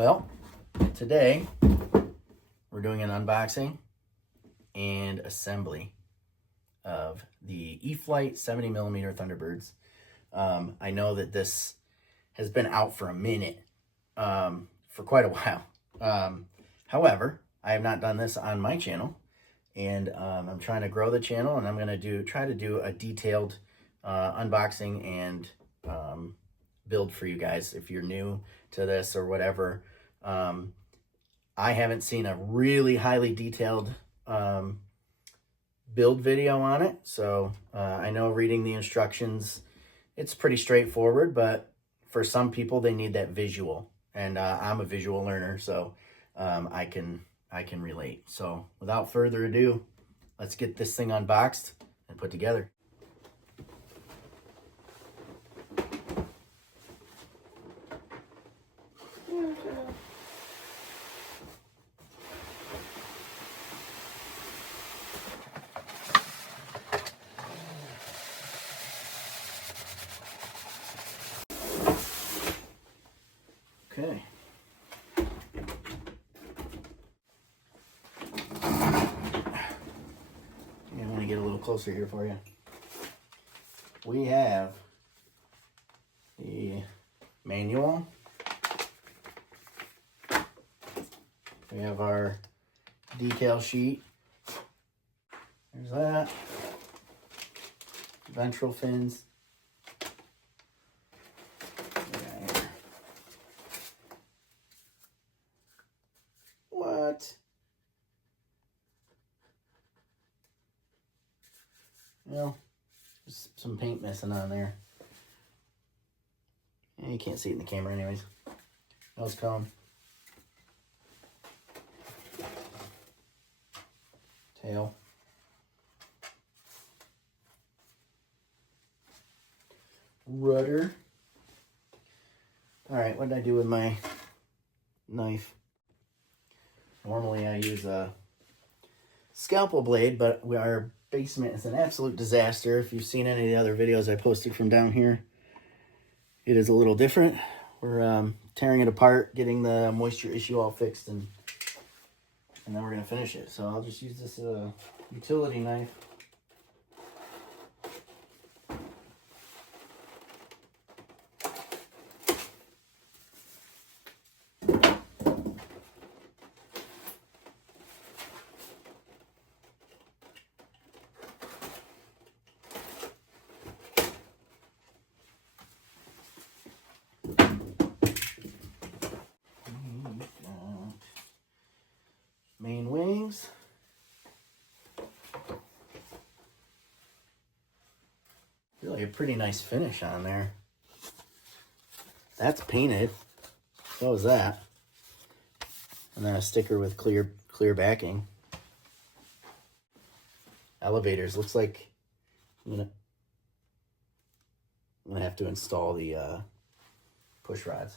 Well, today we're doing an unboxing and assembly of the Eflite 70mm Thunderbirds. I know that this has been out for a minute, for quite a while. However, I have not done this on my channel, and I'm trying to grow the channel, and I'm going to try to do a detailed unboxing and build for you guys if you're new to this or whatever. I haven't seen a really highly detailed build video on it, so I know reading the instructions, it's pretty straightforward, but for some people they need that visual, and I'm a visual learner, so I can relate. So without further ado, let's get this thing unboxed and put together. Okay. I want to get a little closer here for you. We have the manual. We have our decal sheet. There's that. Ventral fins. What? Well, there's some paint missing on there. You can't see it in the camera anyways. Nose cone. Tail. Rudder. Alright, what did I do with my knife? Normally I use a scalpel blade, but our basement is an absolute disaster. If you've seen any of the other videos I posted from down here, it is a little different. We're tearing it apart, getting the moisture issue all fixed, and then we're going to finish it. So I'll just use this utility knife. Main wings. Really a pretty nice finish on there. That's painted. So is that. And then a sticker with clear backing. Elevators. Looks like I'm gonna have to install the push rods.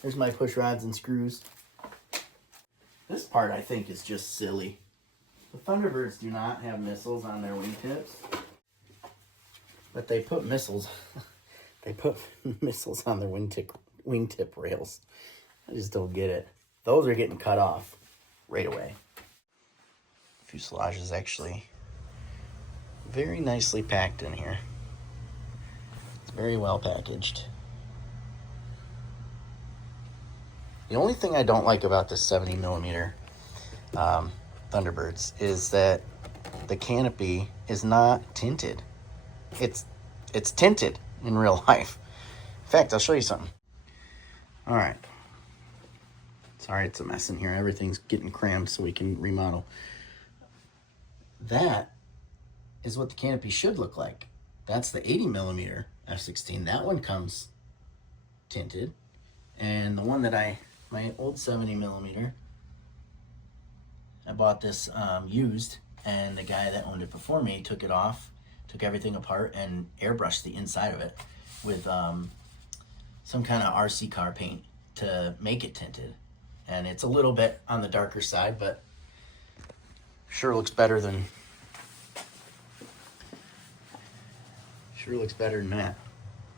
There's my push rods and screws. This part, I think, is just silly. The Thunderbirds do not have missiles on their wingtips, but they put missiles. They put missiles on their wingtip rails. I just don't get it. Those are getting cut off right away. Fuselage is actually very nicely packed in here. It's very well packaged. The only thing I don't like about this 70mm Thunderbirds is that the canopy is not tinted. It's tinted in real life. In fact, I'll show you something. All right. Sorry, it's a mess in here. Everything's getting crammed so we can remodel. That is what the canopy should look like. That's the 80mm F-16. That one comes tinted. And the one that my old 70mm, I bought this used, and the guy that owned it before me took it off, took everything apart, and airbrushed the inside of it with some kind of RC car paint to make it tinted. And it's a little bit on the darker side, but sure looks better than that.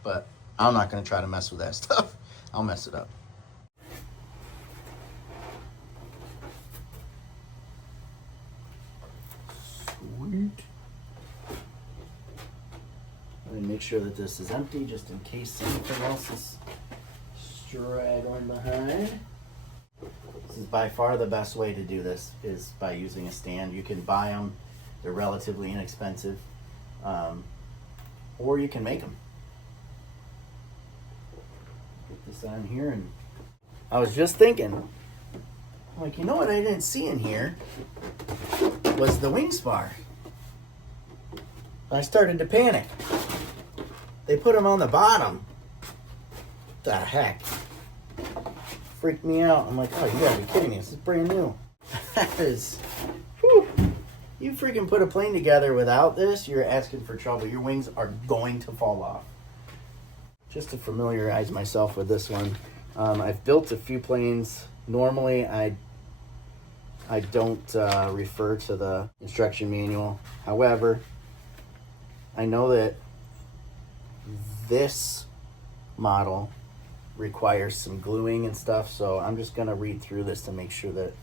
But I'm not going to try to mess with that stuff. I'll mess it up. make sure that this is empty just in case anything else is straggling behind. This is by far the best way to do this, is by using a stand. You can buy them, they're relatively inexpensive, or you can make them. Put this on here, and I was just thinking, like, you know what I didn't see in here was the wing spar. I started to panic. They put them on the bottom. The heck? Freaked me out. I'm like, oh, you gotta be kidding me. This is brand new. That is, whew. You freaking put a plane together without this, you're asking for trouble. Your wings are going to fall off. Just to familiarize myself with this one, I've built a few planes. Normally, I don't refer to the instruction manual. However, I know that this model requires some gluing and stuff, so I'm just gonna read through this to make sure that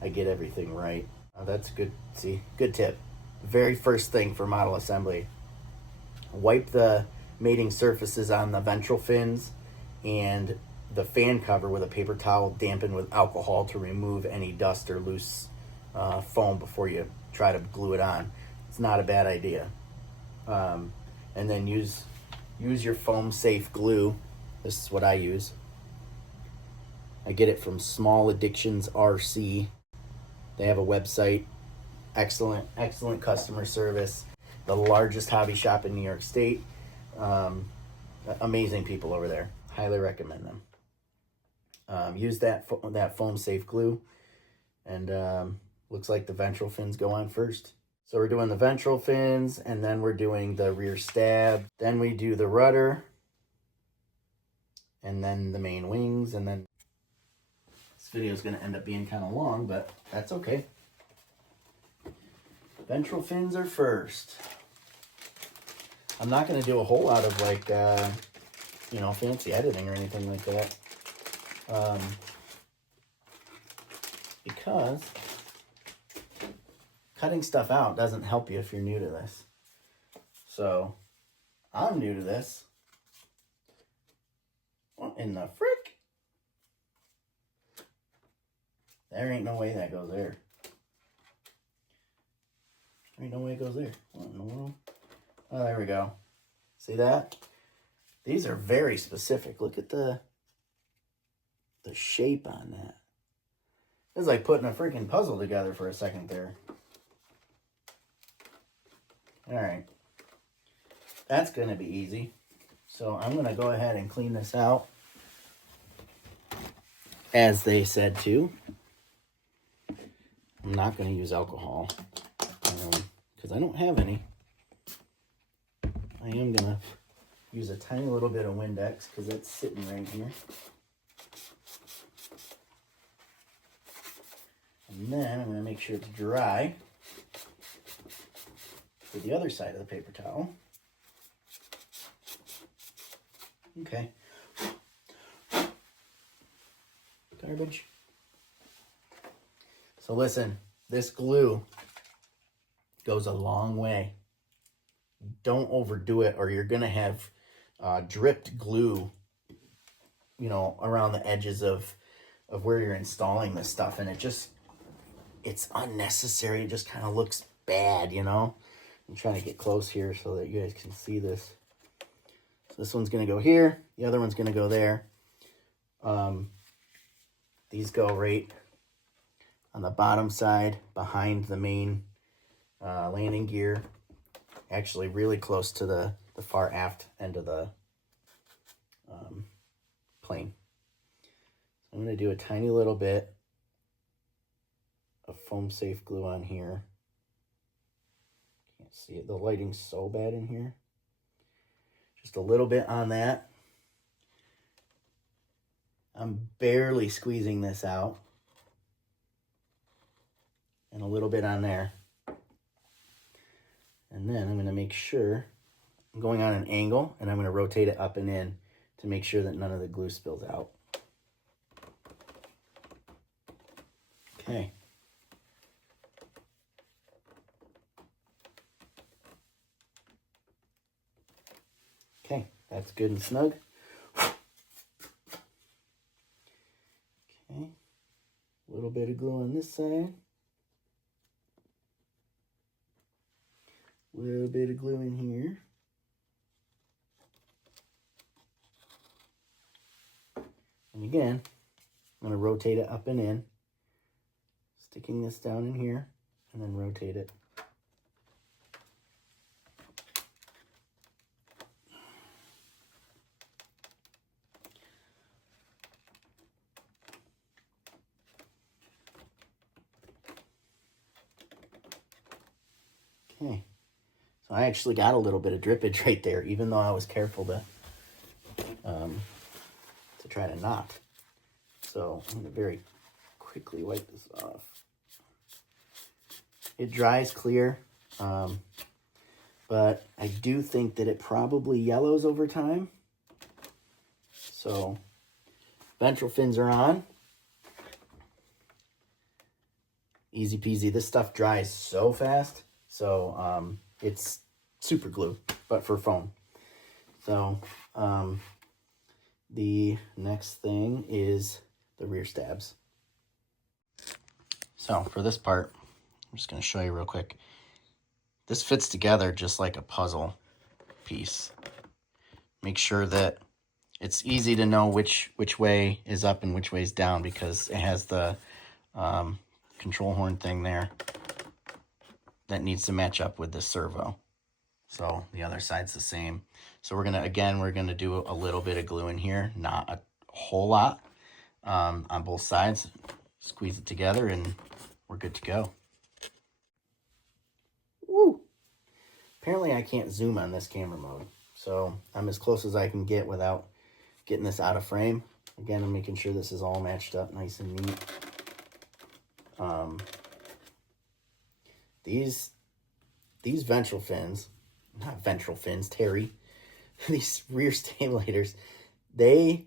I get everything right. That's good. See, good tip. Very first thing for model assembly: wipe the mating surfaces on the ventral fins and the fan cover with a paper towel dampened with alcohol to remove any dust or loose foam before you try to glue it on. It's not a bad idea. And then use your foam safe glue. This is what I use. I get it from Small Addictions RC. They have a website. Excellent customer service. The largest hobby shop in New York State. Amazing people over there. Highly recommend them. Use that foam safe glue, and looks like the ventral fins go on first. So we're doing the ventral fins, and then we're doing the rear stab. Then we do the rudder, and then the main wings, and then this video is going to end up being kind of long, but that's okay. Ventral fins are first. I'm not going to do a whole lot of like, fancy editing or anything like that. Because cutting stuff out doesn't help you if you're new to this. So, I'm new to this. What in the frick? There ain't no way that goes there. There ain't no way it goes there. What in the world? Oh, there we go. See that? These are very specific. Look at the shape on that. It's like putting a freaking puzzle together for a second there. All right. That's going to be easy. So I'm going to go ahead and clean this out, as they said to. I'm not going to use alcohol because I don't have any. I am going to use a tiny little bit of Windex because it's sitting right here. And then I'm going to make sure it's dry with the other side of the paper towel. Okay. Garbage. So listen, this glue goes a long way. Don't overdo it, or you're going to have dripped glue, around the edges of where you're installing this stuff. And it's unnecessary. It just kind of looks bad, I'm trying to get close here so that you guys can see this. So this one's going to go here. The other one's going to go there. These go right on the bottom side behind the main landing gear. Actually really close to the far aft end of the plane. So I'm going to do a tiny little bit of foam safe glue on here. Can't see it. The lighting's so bad in here. Just a little bit on that. I'm barely squeezing this out. And a little bit on there. And then I'm going to make sure I'm going on an angle, and I'm going to rotate it up and in to make sure that none of the glue spills out. Okay. Okay, that's good and snug. Okay, a little bit of glue on this side. A little bit of glue in here. And again, I'm going to rotate it up and in, sticking this down in here, and then rotate it. Okay, so I actually got a little bit of drippage right there, even though I was careful to try to not. So I'm going to very quickly wipe this off. It dries clear, but I do think that it probably yellows over time. So ventral fins are on. Easy peasy. This stuff dries so fast. So it's super glue, but for foam. So the next thing is the rear stabs. So for this part, I'm just going to show you real quick. This fits together just like a puzzle piece. Make sure that it's easy to know which way is up and which way is down, because it has the control horn thing there that needs to match up with the servo. So the other side's the same. So we're gonna do a little bit of glue in here, not a whole lot, on both sides. Squeeze it together and we're good to go. Woo! Apparently I can't zoom on this camera mode, so I'm as close as I can get without getting this out of frame. Again, I'm making sure this is all matched up nice and neat. These ventral fins, not ventral fins, Terry, these rear stabilators, they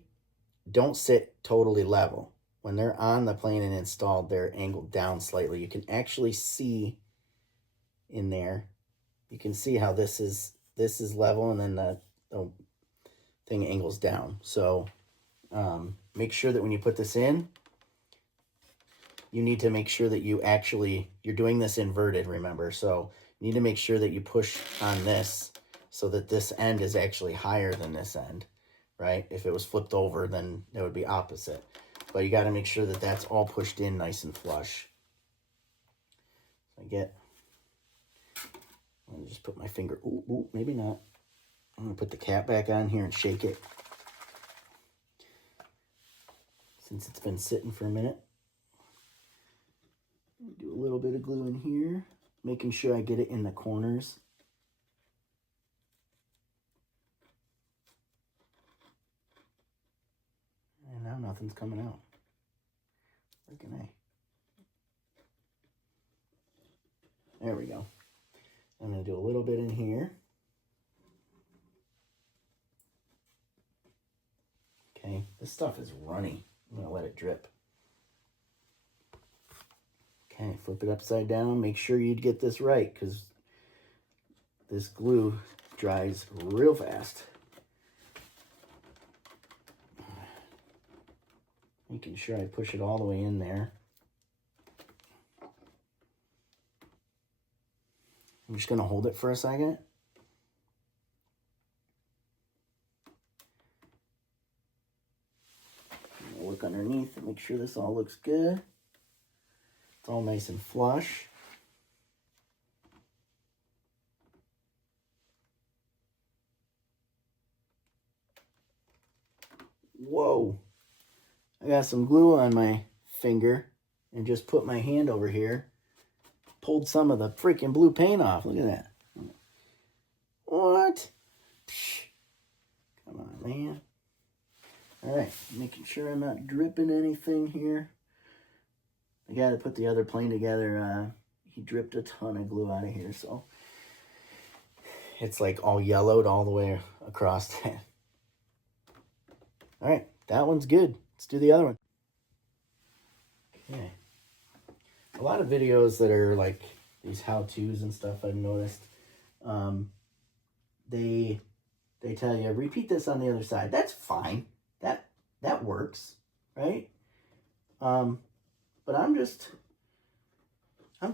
don't sit totally level. When they're on the plane and installed, they're angled down slightly. You can actually see in there, you can see how this is level, and then the thing angles down. So make sure that when you put this in, you need to make sure that you're doing this inverted, remember. So you need to make sure that you push on this so that this end is actually higher than this end, right? If it was flipped over, then it would be opposite. But you got to make sure that that's all pushed in nice and flush. I'm going to just put my finger, ooh, maybe not. I'm going to put the cap back on here and shake it, since it's been sitting for a minute. Do a little bit of glue in here, making sure I get it in the corners. And now nothing's coming out. Where can I? There we go. I'm going to do a little bit in here. Okay, this stuff is runny. I'm going to let it drip. Okay, flip it upside down. Make sure you get this right, because this glue dries real fast. Making sure I push it all the way in there. I'm just going to hold it for a second. Look underneath and make sure this all looks good. It's all nice and flush. Whoa. I got some glue on my finger and just put my hand over here. Pulled some of the freaking blue paint off. Look at that. What? Psh. Come on, man. All right, making sure I'm not dripping anything here. I got to put the other plane together. He dripped a ton of glue out of here, so it's like all yellowed all the way across that. All right, that one's good. Let's do the other one. Okay. A lot of videos that are like these how-tos and stuff, I've noticed, they they tell you, repeat this on the other side. That's fine. That works, right? But I'm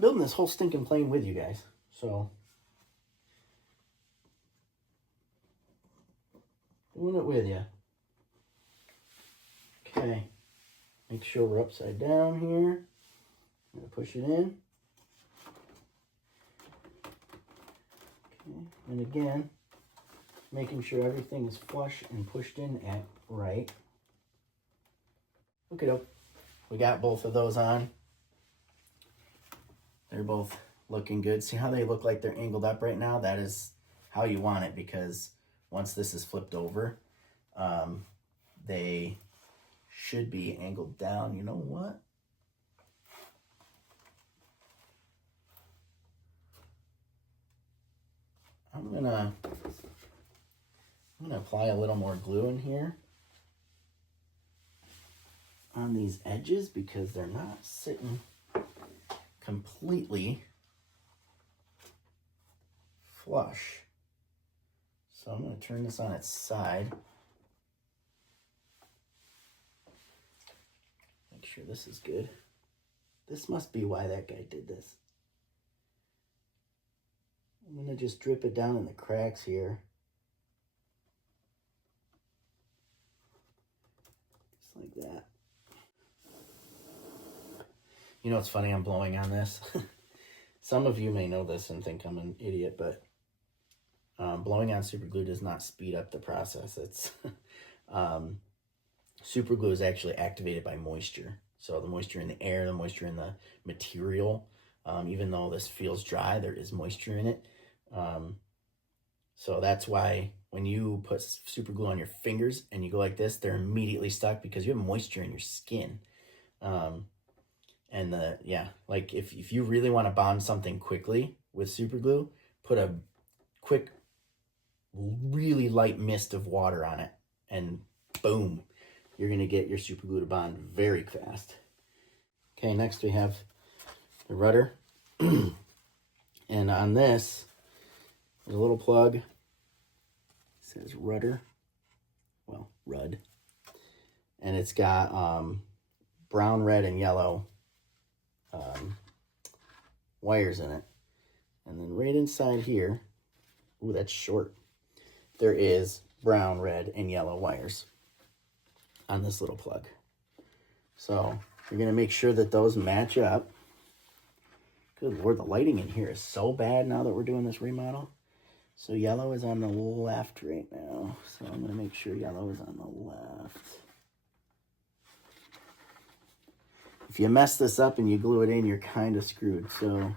building this whole stinking plane with you guys. So, doing it with you. Okay. Make sure we're upside down here. I'm going to push it in. Okay. And again, making sure everything is flush and pushed in at right. Okay, we got both of those on. They're both looking good. See how they look like they're angled up right now? That is how you want it, because once this is flipped over, they should be angled down. You know what? I'm gonna apply a little more glue in here on these edges, because they're not sitting completely flush. So I'm going to turn this on its side. Make sure this is good. This must be why that guy did this. I'm going to just drip it down in the cracks here. Just like that. You know what's funny? I'm blowing on this. Some of you may know this and think I'm an idiot, but blowing on super glue does not speed up the process. It's super glue is actually activated by moisture. So the moisture in the air, the moisture in the material, even though this feels dry, there is moisture in it. So that's why when you put super glue on your fingers and you go like this, they're immediately stuck, because you have moisture in your skin. And like if you really want to bond something quickly with super glue, put a quick, really light mist of water on it, and boom, you're going to get your super glue to bond very fast. Okay, next we have the rudder. And on this, there's a little plug. It says rudder. Well, RUD. And it's got brown, red, and yellow wires in it. And then right inside here, ooh, that's short, there is brown, red, and yellow wires on this little plug. So you're going to make sure that those match up. Good Lord, the lighting in here is so bad now that we're doing this remodel. So yellow is on the left right now. So I'm going to make sure yellow is on the left. If you mess this up and you glue it in, you're kind of screwed. So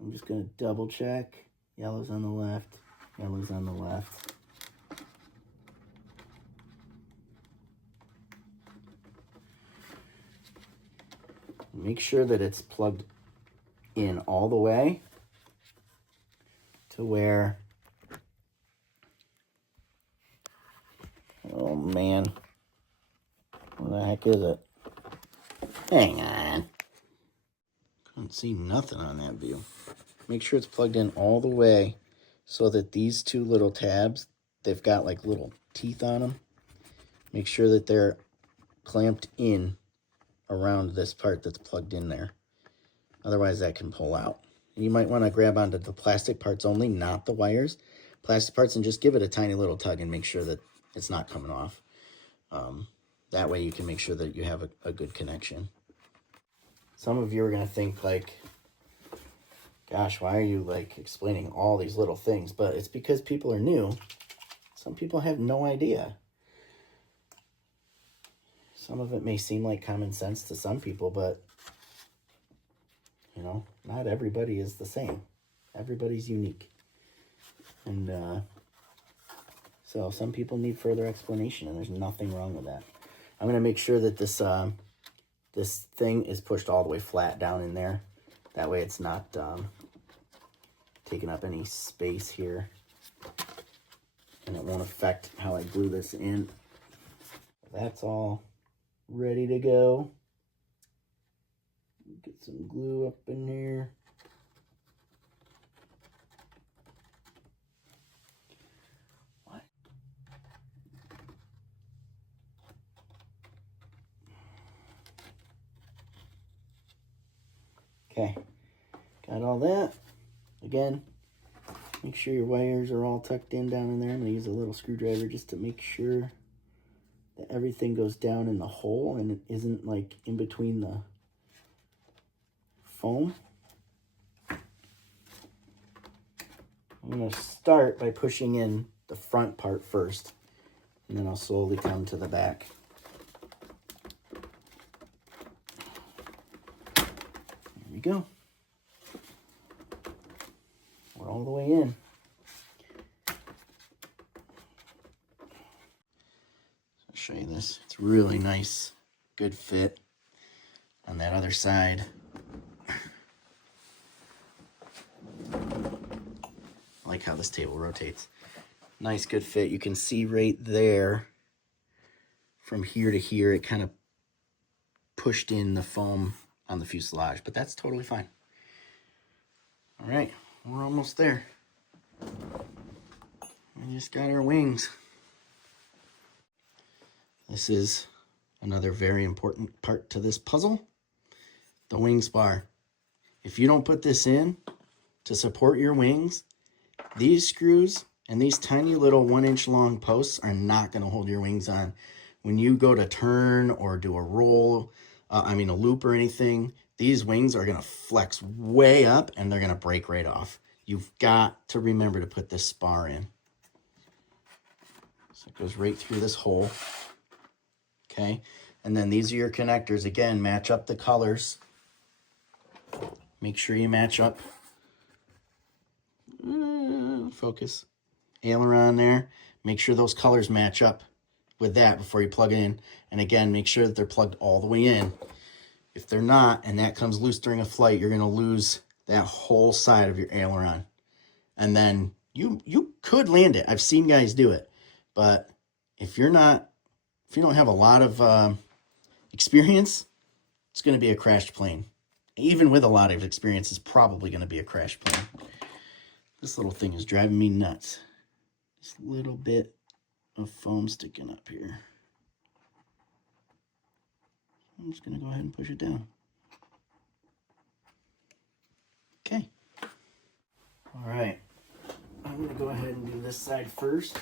I'm just going to double check. Yellow's on the left. Yellow's on the left. Make sure that it's plugged in all the way to where, oh man, what the heck is it? Hang on. Couldn't see nothing on that view. Make sure it's plugged in all the way so that these two little tabs, they've got like little teeth on them. Make sure that they're clamped in around this part that's plugged in there. Otherwise that can pull out. And you might want to grab onto the plastic parts only, not the wires. Plastic parts, and just give it a tiny little tug and make sure that it's not coming off. That way you can make sure that you have a good connection. Some of you are going to think like, gosh, why are you like explaining all these little things? But it's because people are new. Some people have no idea. Some of it may seem like common sense to some people, but you know, not everybody is the same. Everybody's unique. And so some people need further explanation, and there's nothing wrong with that. I'm going to make sure that this this thing is pushed all the way flat down in there. That way it's not taking up any space here. And it won't affect how I glue this in. That's all ready to go. Get some glue up in here. What? Okay, got all that. Again, make sure your wires are all tucked in down in there. I'm gonna use a little screwdriver just to make sure that everything goes down in the hole and it isn't like in between the foam. I'm gonna start by pushing in the front part first, and then I'll slowly come to the back. There we go. We're all the way in. I'll show you this. It's really nice, good fit on that other side. I like how this table rotates. Nice, good fit. You can see right there, from here to here, it kind of pushed in the foam on the fuselage, but that's totally fine. All right, we're almost there. We just got our wings. This is another very important part to this puzzle, the wing spar. If you don't put this in to support your wings, these screws and these tiny little 1-inch long posts are not going to hold your wings on. When you go to turn or do a roll, a loop or anything, these wings are going to flex way up and they're going to break right off. You've got to remember to put this spar in. So it goes right through this hole. Okay, and then these are your connectors. Again, match up the colors. Make sure you match up. Focus. Aileron there. Make sure those colors match up with that before you plug it in. And again, make sure that they're plugged all the way in. If they're not, and that comes loose during a flight, you're going to lose that whole side of your aileron. And then you could land it. I've seen guys do it. But if you don't have a lot of experience, it's going to be a crashed plane. Even with a lot of experience, it's probably going to be a crashed plane. This little thing is driving me nuts. This little bit of foam sticking up here. I'm just going to go ahead and push it down. Okay. All right. I'm going to go ahead and do this side first.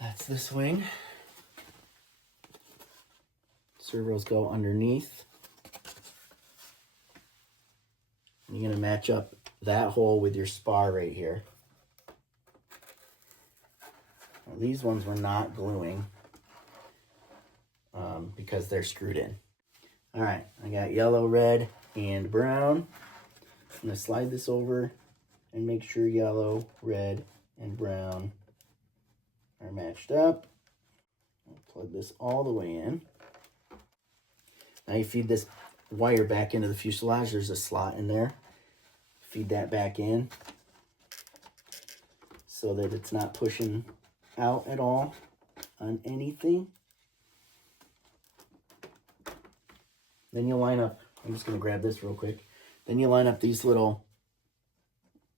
That's this wing. Servos go underneath. And you're going to match up that hole with your spar right here. Now, these ones we're not gluing because they're screwed in. All right, I got yellow, red, and brown. I'm going to slide this over and make sure yellow, red, and brown are matched up. I'll plug this all the way in. Now you feed this wire back into the fuselage. There's a slot in there. Feed that back in so that it's not pushing out at all on anything. Then you line up, I'm just going to grab this real quick. Then you line up these little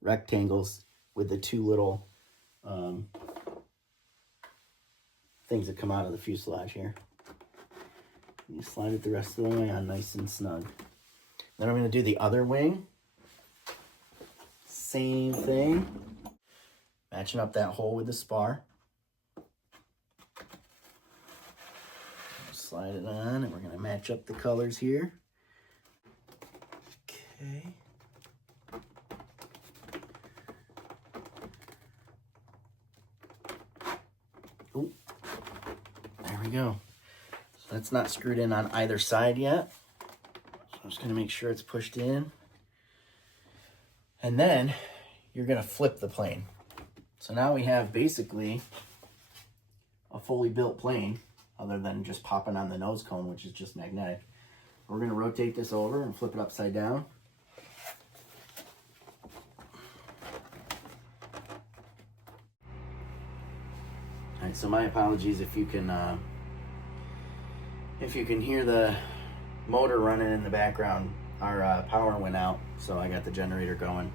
rectangles with the two little things that come out of the fuselage here. And you slide it the rest of the way on nice and snug. Then I'm going to do the other wing. Same thing. Matching up that hole with the spar. Slide it on, and we're going to match up the colors here. Okay. Oh, there we go. So that's not screwed in on either side yet. So I'm just going to make sure it's pushed in. And then you're going to flip the plane. So now we have basically a fully built plane, other than just popping on the nose cone, which is just magnetic. We're going to rotate this over and flip it upside down. All right, so my apologies if you can hear the motor running in the background. Our power went out, so I got the generator going.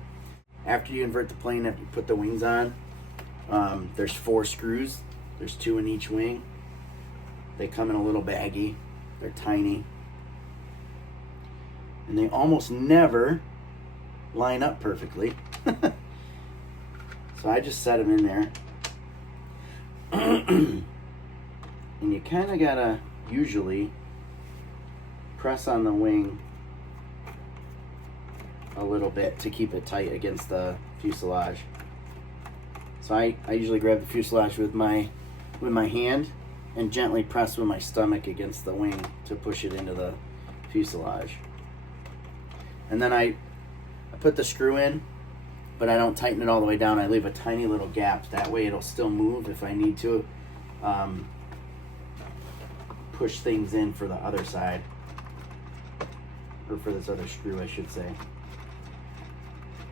After you invert the plane, after you put the wings on, there's 4 screws. There's 2 in each wing. They come in a little baggie. They're tiny. And they almost never line up perfectly. So I just set them in there. And you kind of gotta usually press on the wing a little bit to keep it tight against the fuselage. So I usually grab the fuselage with my hand and gently press with my stomach against the wing to push it into the fuselage. And then I put the screw in, but I don't tighten it all the way down. I leave a tiny little gap. That way it'll still move if I need to push things in for the other side. Or for this other screw, I should say.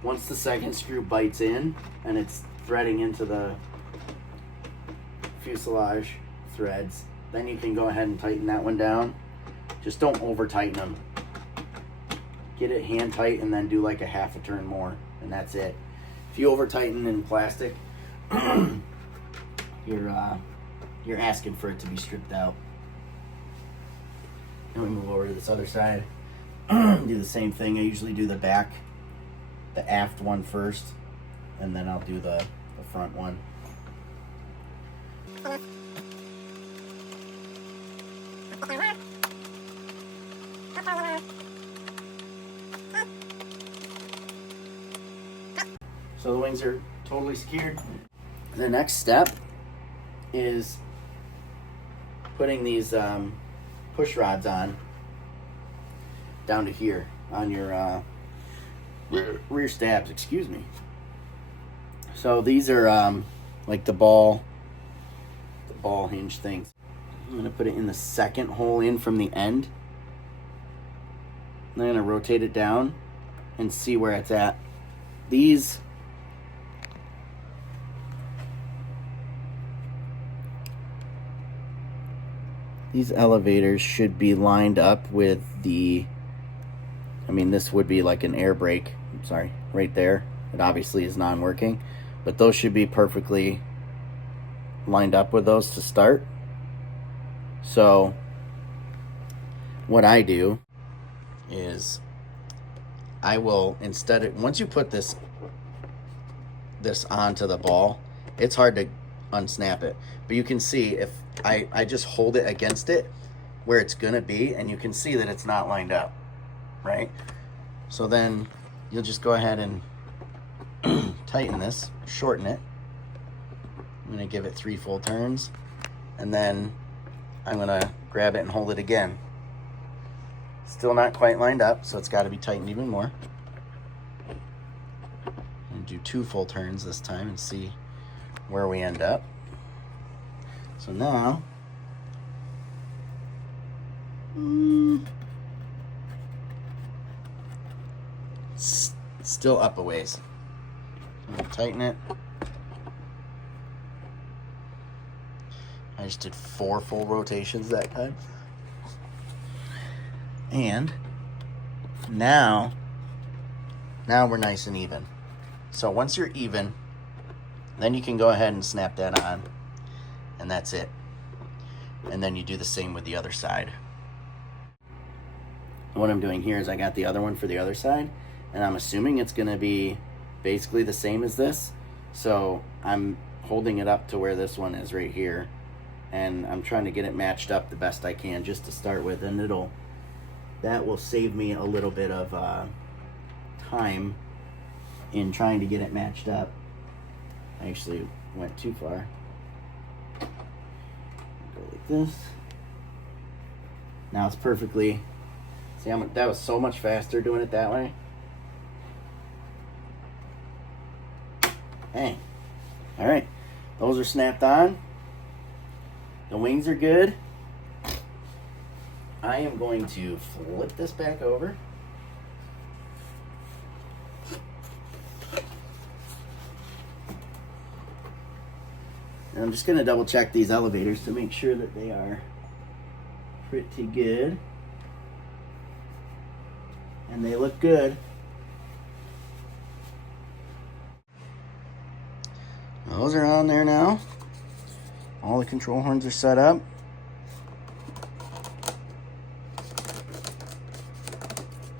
Once the second screw bites in and it's threading into the fuselage threads, then you can go ahead and tighten that one down. Just don't over tighten them. Get it hand tight and then do like a half a turn more, and that's it. If you over tighten in plastic, you're asking for it to be stripped out. Then we move over to this other side. Do the same thing. I usually do the aft one first, and then I'll do the front one. So the wings are totally secured. The next step is putting these push rods on down to here on your rear stabs, excuse me. So these are like the ball hinge things. I'm going to put it in the second hole in from the end. I'm going to rotate it down and see where it's at. These elevators should be lined up with this would be like an air brake. I'm sorry, right there. It obviously is non-working, but those should be perfectly lined up with those to start. So what I do is I will, once you put this onto the ball, it's hard to unsnap it, but you can see if I just hold it against it where it's gonna be, and you can see that it's not lined up, right? So then you'll just go ahead and tighten this, shorten it. I'm gonna give it 3 full turns, and then I'm gonna grab it and hold it again. Still not quite lined up, so it's got to be tightened even more. And do 2 full turns this time and see where we end up. So now, still up a ways. I'm gonna tighten it. I just did 4 full rotations that time. And now we're nice and even. So once you're even, then you can go ahead and snap that on, and that's it. And then you do the same with the other side. What I'm doing here is I got the other one for the other side, and I'm assuming it's going to be basically the same as this. So I'm holding it up to where this one is right here, and I'm trying to get it matched up the best I can just to start with, and that will save me a little bit of time in trying to get it matched up. I actually went too far. Go like this. Now it's perfectly, see how much, that was so much faster doing it that way. Dang. All right, those are snapped on. The wings are good. I am going to flip this back over. And I'm just going to double check these elevators to make sure that they are pretty good. And they look good. Those are on there now. All the control horns are set up.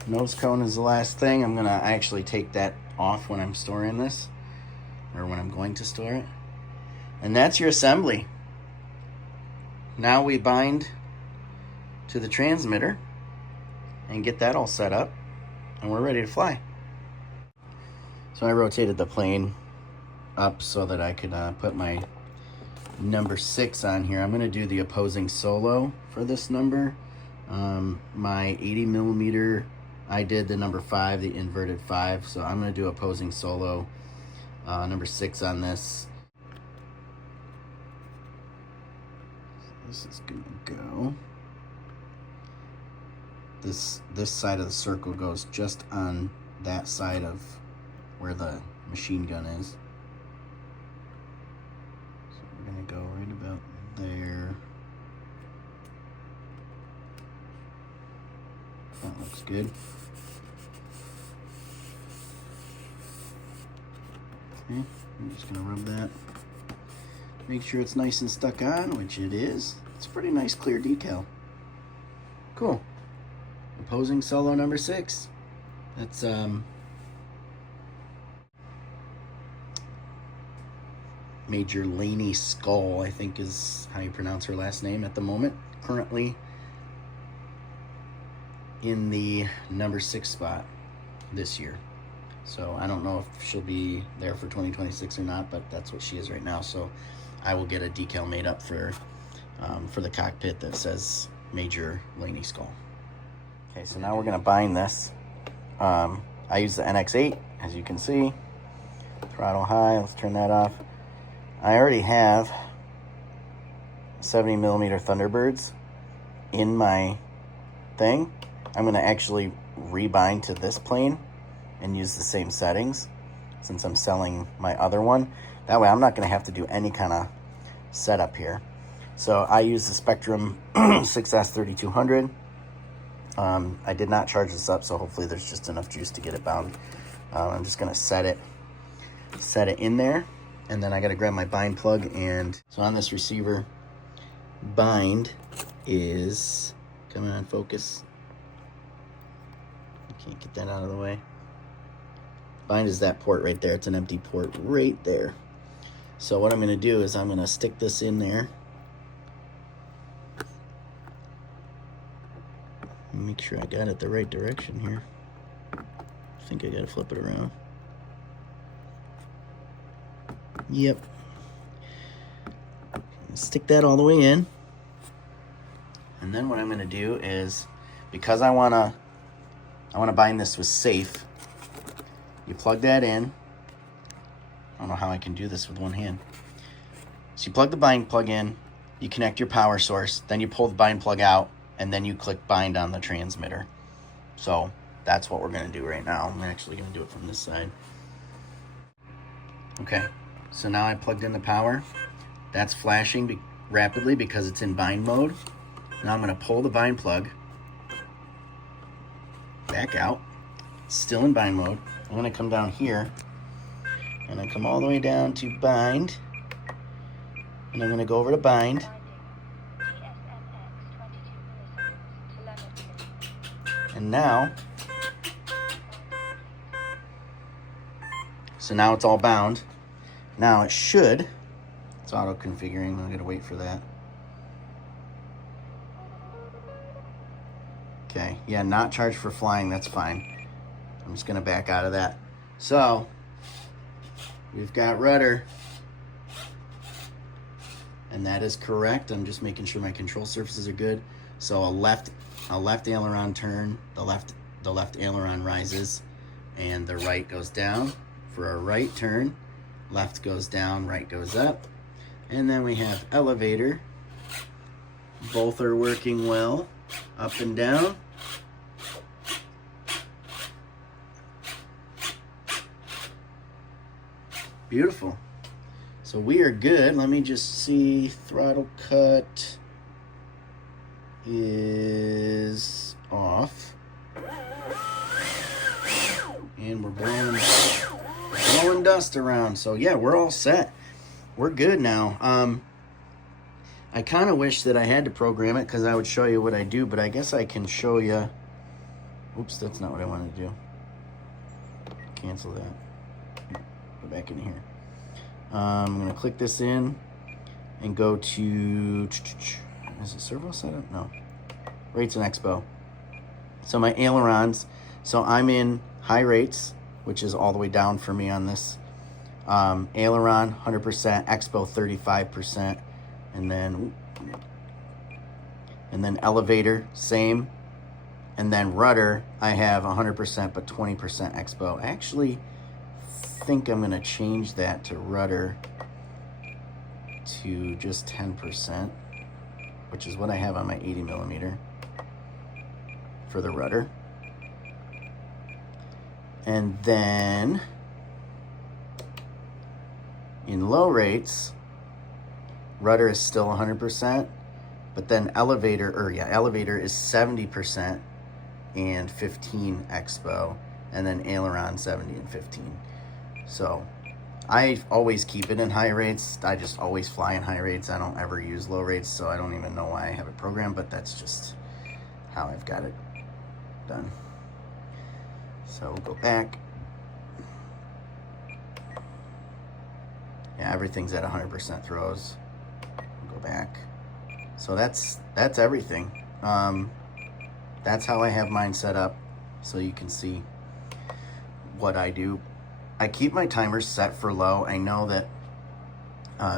Nose cone is the last thing. I'm gonna actually take that off when I'm storing this, or when I'm going to store it. And that's your assembly. Now we bind to the transmitter and get that all set up, and we're ready to fly. So I rotated the plane up so that I could put my number 6 on here. I'm gonna do the opposing solo for this number. My 80 millimeter, I did the number 5, the inverted 5. So I'm gonna do opposing solo, number 6 on this. This is gonna go. This side of the circle goes just on that side of where the machine gun is. So we're gonna go right about there. That looks good. Okay, I'm just gonna rub that. Make sure it's nice and stuck on, which it is. It's a pretty nice clear decal. Cool. Opposing solo number 6. That's Major Laney Skull, I think is how you pronounce her last name at the moment. Currently in the number 6 spot this year. So I don't know if she'll be there for 2026 or not, but that's what she is right now. So I will get a decal made up for the cockpit that says Major Laney Skull. Okay, so now we're gonna bind this. I use the NX8, as you can see. Throttle high, let's turn that off. I already have 70 millimeter Thunderbirds in my thing. I'm gonna actually rebind to this plane and use the same settings since I'm selling my other one. That way I'm not gonna have to do any kind of setup here. So I use the Spectrum 6S 3200. I did not charge this up, so hopefully there's just enough juice to get it bound. I'm just gonna set it in there, and then I gotta grab my bind plug. And so on this receiver, bind is coming on focus. Can't get that out of the way. Bind is that port right there. It's an empty port right there. So what I'm gonna do is I'm gonna stick this in there. Make sure I got it the right direction here. I think I gotta flip it around. Yep. Stick that all the way in. And then what I'm gonna do is, because I wanna bind this with safe, you plug that in. I don't know how I can do this with one hand. So you plug the bind plug in, you connect your power source, then you pull the bind plug out, and then you click bind on the transmitter. So that's what we're gonna do right now. I'm actually gonna do it from this side. Okay, so now I plugged in the power. That's flashing rapidly because it's in bind mode. Now I'm gonna pull the bind plug back out. It's still in bind mode. I'm gonna come down here and I come all the way down to bind, and I'm gonna go over to bind. And now, so now it's all bound. Now it should, it's auto configuring, I'm gonna wait for that. Okay, yeah, not charged for flying, that's fine. I'm just gonna back out of that. So, we've got rudder, and that is correct. I'm just making sure my control surfaces are good. So a left aileron turn, the left aileron rises, and the right goes down. For a right turn, left goes down, right goes up. And then we have elevator. Both are working well, up and down. Beautiful. So we are good. Let me just see, throttle cut is off. And we're blowing dust around. So yeah, we're all set. We're good now. I kind of wish that I had to program it because I would show you what I do, but I guess I can show you Oops, that's not what I wanted to do. Cancel that. Go back in here. I'm gonna click this in and go to, is it servo setup? No. Rates and expo. So my ailerons, so I'm in high rates, which is all the way down for me on this. Aileron 100%, expo 35%, and then elevator same, and then rudder I have 100% but 20% expo. I actually think I'm gonna change that to rudder to just 10%, which is what I have on my 80 millimeter for the rudder. And then in low rates, rudder is still 100%, but then elevator is 70% and 15 expo, and then aileron 70 and 15. So I always keep it in high rates. I just always fly in high rates. I don't ever use low rates, so I don't even know why I have it programmed, but that's just how I've got it done. So we'll go back. Yeah, everything's at 100% throws. We'll go back. So that's everything. That's how I have mine set up, so you can see what I do. I keep my timers set for low. I know that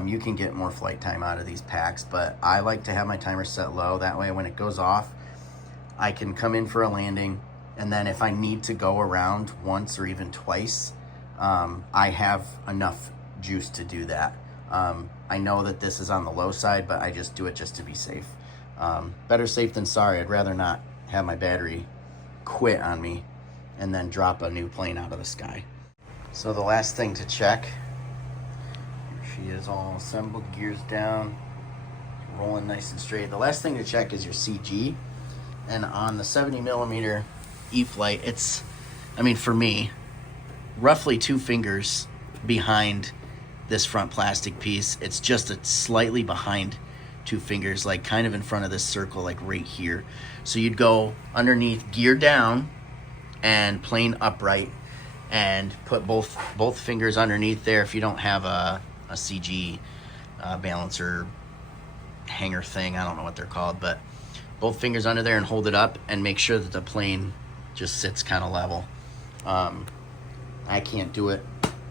you can get more flight time out of these packs, but I like to have my timer set low. That way when it goes off, I can come in for a landing, and then if I need to go around once or even twice, I have enough juice to do that. I know that this is on the low side, but I just do it just to be safe. Better safe than sorry. I'd rather not have my battery quit on me and then drop a new plane out of the sky. So the last thing to check, here she is all assembled, gears down, rolling nice and straight. The last thing to check is your CG. And on the 70 millimeter Eflite, it's, I mean, for me, roughly 2 fingers behind this front plastic piece. It's just a slightly behind 2 fingers, like kind of in front of this circle, like right here. So you'd go underneath, gear down, and plane upright, and put both fingers underneath there if you don't have a CG balancer hanger thing. I don't know what they're called, but both fingers under there and hold it up and make sure that the plane just sits kind of level. I can't do it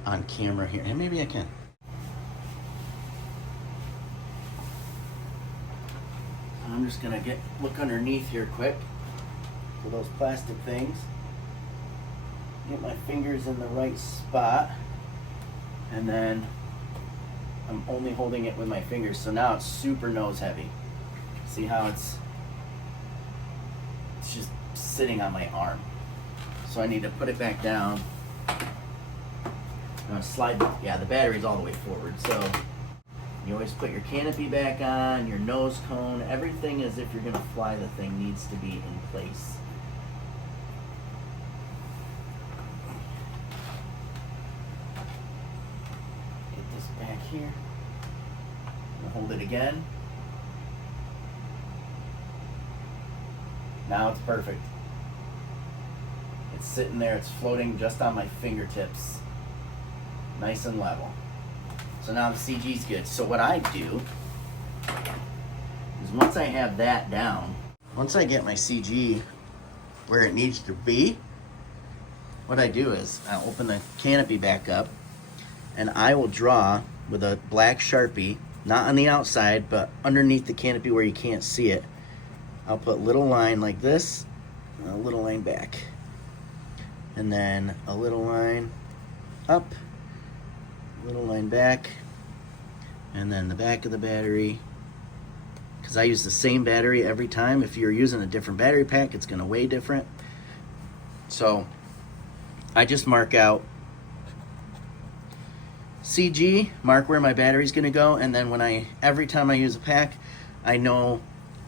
on camera here, and maybe I can. I'm just gonna look underneath here quick for those plastic things. Get my fingers in the right spot, and then I'm only holding it with my fingers. So now it's super nose heavy. See how it's just sitting on my arm. So I need to put it back down. I'm gonna slide, yeah, the battery's all the way forward. So you always put your canopy back on, your nose cone, everything as if you're gonna fly the thing needs to be in place. Get this back here. Hold it again. Now it's perfect. It's sitting there, it's floating just on my fingertips. Nice and level. So now the CG's good. So what I do is once I have that down, once I get my CG where it needs to be, what I do is I'll open the canopy back up and I will draw with a black Sharpie, not on the outside, but underneath the canopy where you can't see it. I'll put a little line like this, and a little line back, and then a little line up, a little line back, and then the back of the battery. Because I use the same battery every time. If you're using a different battery pack, it's going to weigh different. So I just mark out CG, mark where my battery's going to go, and then every time I use a pack, I know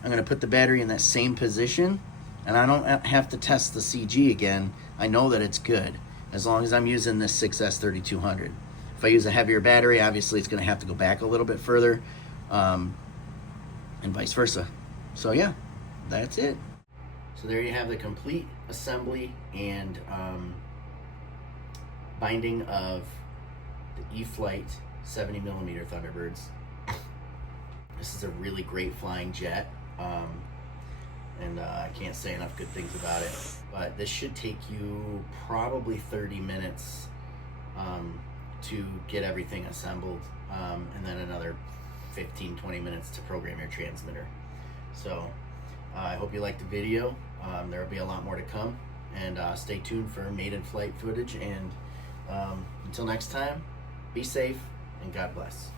I'm going to put the battery in that same position, and I don't have to test the CG again. I know that it's good as long as I'm using this 6S3200. If I use a heavier battery, obviously it's going to have to go back a little bit further, and vice versa. So yeah, that's it. So there you have the complete assembly and binding of the Eflite 70mm Thunderbirds. This is a really great flying jet, and I can't say enough good things about it. But this should take you probably 30 minutes to get everything assembled, and then another 15-20 minutes to program your transmitter. So I hope you liked the video. There will be a lot more to come, and stay tuned for maiden flight footage. And until next time, be safe and God bless.